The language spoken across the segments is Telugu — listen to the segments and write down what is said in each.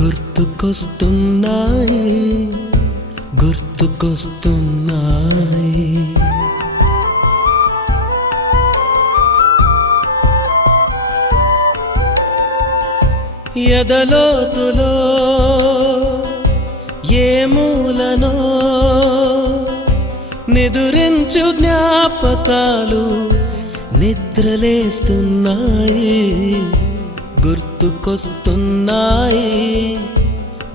గుర్తుకొస్తున్నాయి గుర్తుకొస్తున్నాయి. ఎదలోతులో ఏ మూలనో నిదురించు జ్ఞాపకాలు నిద్రలేస్తున్నాయి. గుర్తుకొస్తున్నాయి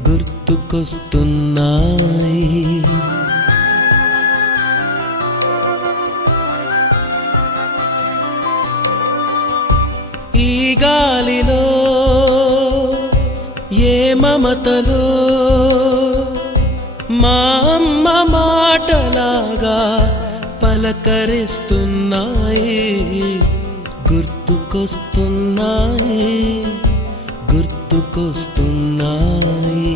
గుర్తుకొస్తున్నాయి. ఈ గాలిలో ఏ మమతలో మా అమ్మ మాటలాగా పలకరిస్తున్నాయి. గుర్తుకొస్తున్నాయి గుర్తుకొస్తున్నాయి.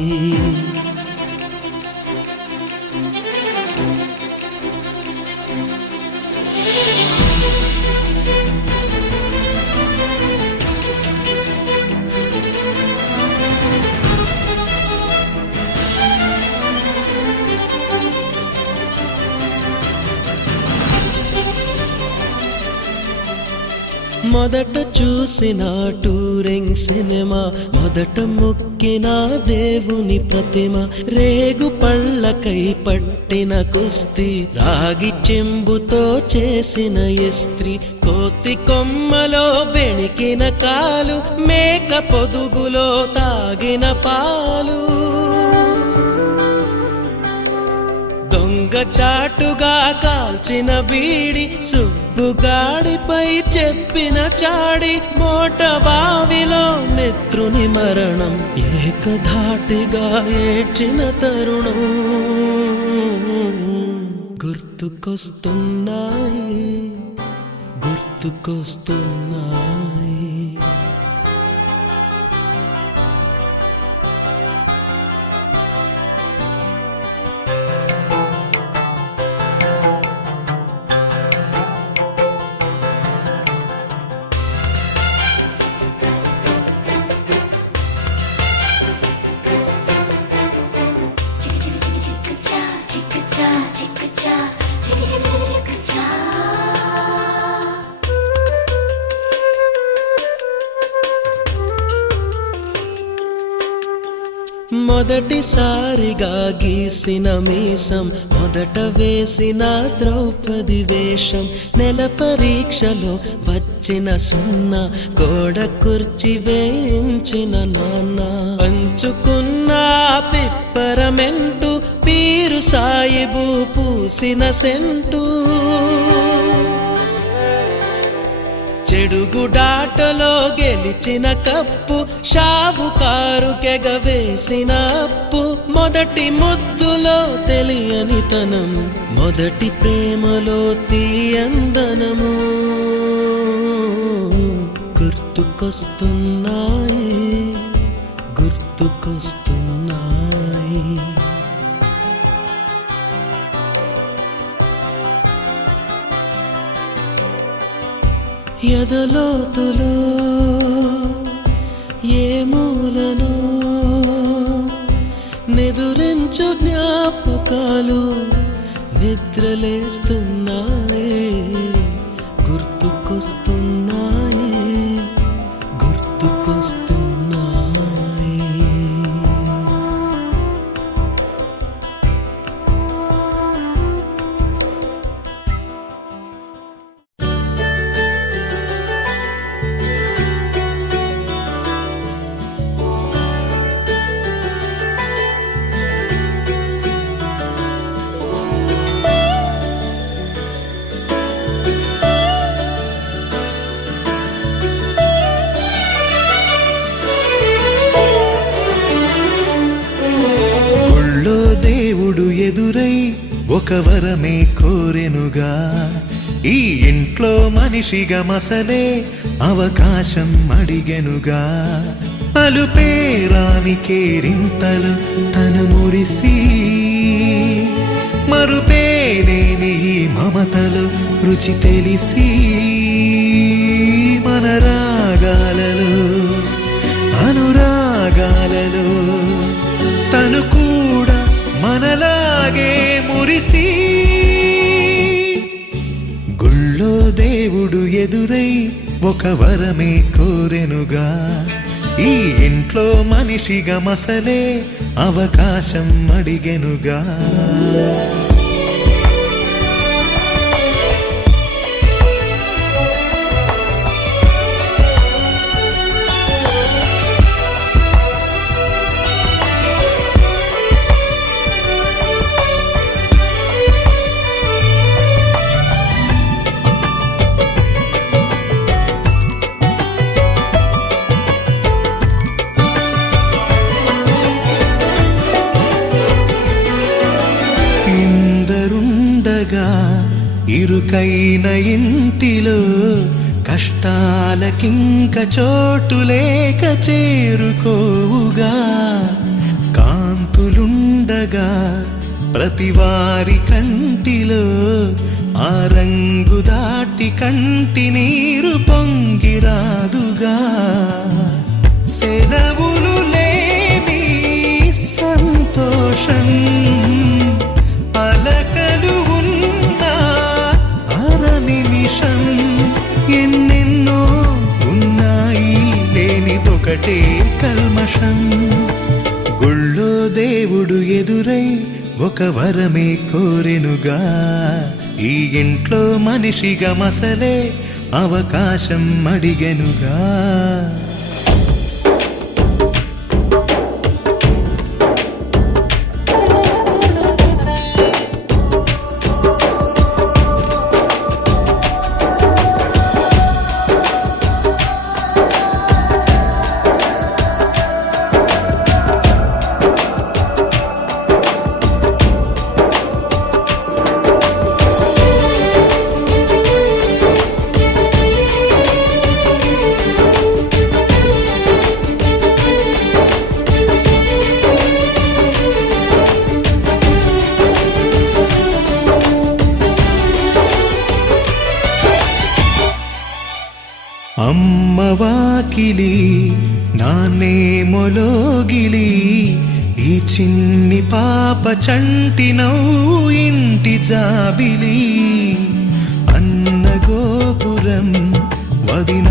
మొదట చూసిన టూరింగ్ సినిమా, మొదట మొక్కిన దేవుని ప్రతిమ, రేగు పళ్ళకై పట్టిన కుస్తీ, రాగి చెంబుతో చేసిన ఇస్త్రీ, కోతి కొమ్మలో బెణికిన కాలు, మేక పొదుగులో తాగిన పాలు, దొంగ చాటుగా కాల్చిన బీడి, సుబ్బుగాడిపై చెప్పిన చాడి, మోట బావిలో మిత్రుని మరణం, ఏకధాటిగా ఏడ్చిన తరుణం. గుర్తుకొస్తున్నాయి గుర్తుకొస్తున్నాయి. మొదటిసారిగా గీసిన మీసం, మొదట వేసిన ద్రౌపది వేషం, నెల పరీక్షలో వచ్చిన సున్నా, గోడ కుర్చీ వేయించిన నాన్న, పంచుకున్న పిప్పరమెంటు, పీరు సాయిబు పూసిన సెంటు, చెడుగుడాటలో గెలిచిన కప్పు, షావుకారు కెగవేసిన అప్పు, మొదటి ముద్దులో తెలియని తనం, మొదటి ప్రేమలో తీయందనము. గుర్తుకొస్తున్నాయి గుర్తుకొస్తున్నాయి. ఎదలోతులో ఏ మూలనో నిదురించు జ్ఞాపకాలు నిద్రలేస్తున్నాయి. గుర్తుకొస్తున్నాయి గుర్తుకొస్తున్నాయి. ఎదురై ఒక వరమే కోరెనుగా, ఈ ఇంట్లో మనిషిగా మసలే అవకాశం అడిగెనుగా, అలుపేరాని కేరింతలు తను మురిసి, మరుపేలేని ఈ మమతలు రుచి తెలిసి, మన రాగాలలో అనురాగాలలో మనలాగే మురిసి గుళ్ళో దేవుడు ఎదురై ఒక వరమే కోరెనుగా ఈ ఇంట్లో మనిషిగా మసలే అవకాశం అడిగెనుగా ఇరుకైన ఇంటిలో కష్టాలకింక చోటు లేక చేరుకోవుగా కాంతులుండగా ప్రతివారి కంటిలో ఆ రంగు దాటి కంటి నీరు పొంగిరాదుగా సెలవులు లేని సంతోషం అలకలు నిమిషం ఎన్నెన్నో ఉన్నాయి లేనిదొకటే కల్మషం గుళ్ళో దేవుడు ఎదురై ఒక వరమే కోరెనుగా ఈ ఇంట్లో మనిషిగా మసలే అవకాశం అడిగెనుగా అమ్మ వాకిలి నాన్నేమొలోగిలి ఈ చిన్ని పాప చంటి నవ్వు ఇంటి జాబిలి అన్న గోపురం వదిన